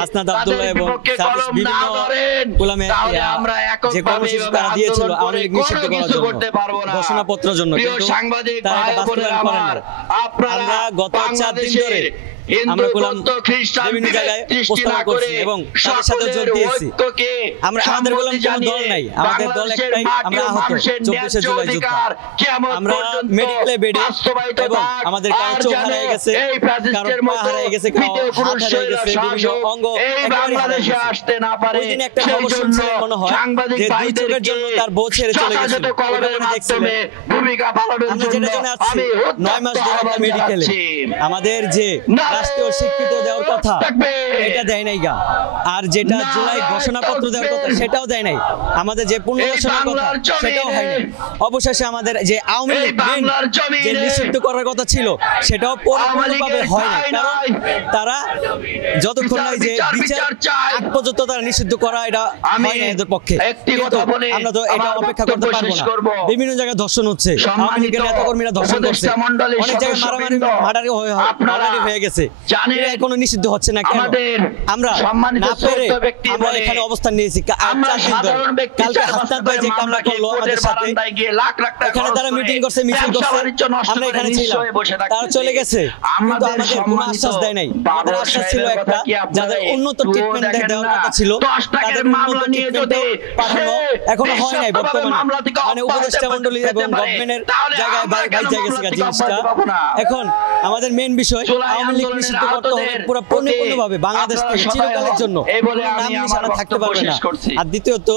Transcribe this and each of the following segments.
হাসনাত আব্দুল্লাহ এবং সার্ভিস বিভিন্ন গোলামে যে কর্মসূচি তারা দিয়েছিল আওয়ামী লীগ নিষিদ্ধ করার জন্য ঘোষণাপত্র জন্য, কিন্তু তারা এটা বাস্তবায়ন করে না। আমরা গত 4 দিন ধরে আমরা গোলাম বিভিন্ন জায়গায় প্রস্তাব করছি এবং তাদের সাথে যোগ দিয়েছি। আমাদের গোলাম কোনো দল নাই, আমাদের দল একটাই, আমরা আহত 24শে জুলাই যোদ্ধা। আমরা মেডিকেলে বেডে এবং আমাদের কারো চোখ হারিয়ে গেছে, কারো পা হারিয়ে গেছে, কারো হাত হারিয়ে গেছে, বিভিন্ন অঙ্গ একেবারে আসতে না পারে। ওই দিন একটা খবর শুনছিলেন মনে হয় যে 2 চোখের জন্য তার বউ ছেড়ে চলে গেছে। আমরা যেটা জন্য আছি 9 মাস ধরে আমরা মেডিকেলে, আমাদের যে রাষ্ট্রীয় স্বীকৃতি দেওয়ার কথা এটা দেয় নাই গা, আর যেটা জুলাই ঘোষণাপত্র দেওয়ার কথা সেটাও দেয় নাই, আমাদের যে পুনর্বাসনের কথা সেটাও হয়নি। অবশেষে আমাদের যে আওয়ামী লীগ যে নিষিদ্ধ করার কথা ছিল সেটাও পরিপূর্ণভাবে হয় না, কারণ তারা যতক্ষণ না যে বিচার আগ পর্যন্ত তারা নিষিদ্ধ করা এটা হয় না এদের পক্ষে। আমরা তো এটা অপেক্ষা করতে পারবো না। বিভিন্ন জায়গায় ধর্ষণ হচ্ছে, আওয়ামী লীগের নেতাকর্মীরা ধর্ষণ করছে, অনেক জায়গায় মারামারি হয়ে গেছে, এখনো নিষিদ্ধ হচ্ছে না কেন? আমরা না পেরে আমরা এখানে অবস্থান নিয়েছি 4 দিন ধরে। কালকে হাসনাত ভাই যে কামরা করলো আমাদের সাথে, এখানে তারা মিটিং করছে, মিছিল করছে, আমরা এখানে ছিলাম, তারা চলে গেছে, কিন্তু আমাদের কোনো আশ্বাস দেয় নাই। আমাদের আশ্বাস ছিল একটা, যাদের উন্নত ট্রিটমেন্ট দেওয়ার কথা ছিল তাদের উন্নত ট্রিটমেন্ট পাঠানো এখনো হয় নাই বর্তমানে। মানে উপদেষ্টা মণ্ডলী এবং গভর্নমেন্টের জায়গায় বাইরে গেছে জিনিসটা। এখন আমাদের মেইন বিষয় আওয়ামী লীগ নিষিদ্ধ করতে হবে পুরো পরিপূর্ণভাবে বাংলাদেশ থেকে চিরকালের জন্য, নাম নিশানা থাকতে পারবে না। আর দ্বিতীয়ত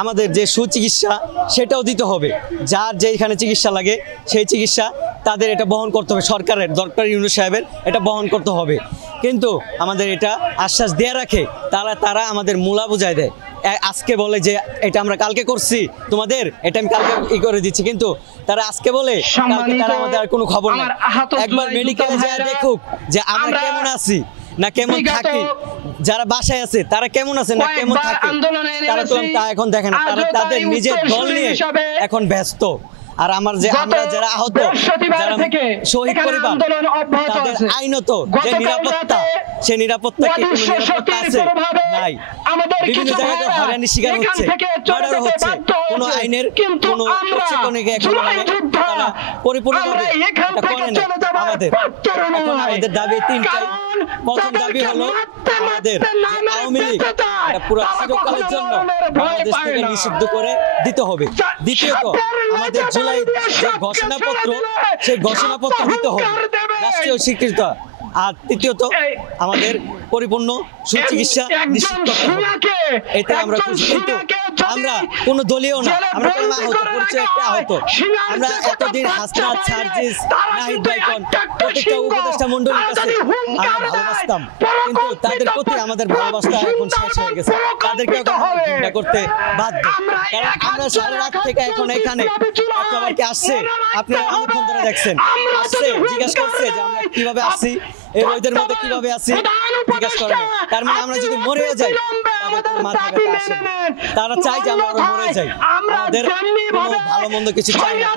আমাদের যে সুচিকিৎসা সেটাও দিতে হবে, যার যেখানে চিকিৎসা লাগে সেই চিকিৎসা তাদের এটা বহন করতে হবে, সরকারের ডক্টর ইউনূস সাহেবের এটা বহন করতে হবে। কিন্তু আমাদের এটা আশ্বাস দিয়ে রাখে, তারা আমাদের মূলা বুঝায় দেয়। আজকে বলে যে এটা আমরা কালকে করছি তোমাদের, এটা আমি কালকে করে দিচ্ছি, কিন্তু তারা আজকে বলে কালকে তারা আমাদের আর কোনো খবর নেই। একবার মেডিকেলে যায় দেখুক যে আমরা কেমন আছি না কেমন থাকি, যারা বাসায় আছে তারা কেমন আছে না কেমন থাকে, তারা তো তা এখন দেখে না, তারা তাদের নিজের দল নিয়ে এখন ব্যস্ত। আর আমরা যারা আহত, যারা শহীদ পরিবার, তাদের আইনত যে নিরাপত্তা, সেই নিরাপত্তা কি কোনো নিরাপত্তা আছে? নাই। বিভিন্ন জায়গায় হয়রানির শিকার হচ্ছে, মার্ডার হচ্ছে, কোনো আইনের কোনো প্রশিক্ষণকে এখন তারা পরিপূর্ণভাবে এটা করে না। আমাদের দাবি 3টাই। প্রথম দাবি হলো আমাদের আওয়ামী লীগ এটা পুরো চিরকালের জন্য বাংলাদেশ থেকে নিষিদ্ধ করে দিতে হবে। দ্বিতীয়ত আমাদের জুলাই যে ঘোষণাপত্র, সেই ঘোষণাপত্র দিতে হবে, রাষ্ট্রীয় স্বীকৃত। আর তৃতীয়ত আমাদের পরিপূর্ণ সুচিকিৎসা নিশ্চিত করতে হবে। এতে আমরা খুশি, কিন্তু আমরা কোনো দলীয় না, আমরা কোনো আহত, পরিচয় একটা আহত। আমরা এতদিন হাসনাত, সার্জিস, নাহিদ ভাইকন প্রত্যেকটা উপদেষ্টা মণ্ডলীর কাছে আমরা ভালোবাসতাম, কিন্তু তাদের প্রতি আমাদের ভালোবাসা এখন শেষ হয়ে গেছে। তাদেরকে চিন্তা করতে বাধ্য, কারণ আমরা সারা রাত থেকে এখন এখানে আপনারা কি আসছে, আপনারা অনেকক্ষণ ধরে দেখছেন, আসছে জিজ্ঞাসা করছে যে আমরা কিভাবে আসছি, এই রোদের মধ্যে কিভাবে আসি জিজ্ঞাসা করে। তার মানে আমরা যদি মরেও যাই মাথা ব্যথা আসে, তারা চাই যে আমরা মরে যাই, আমাদের কোনো ভালো মন্দ কিছু চাই না।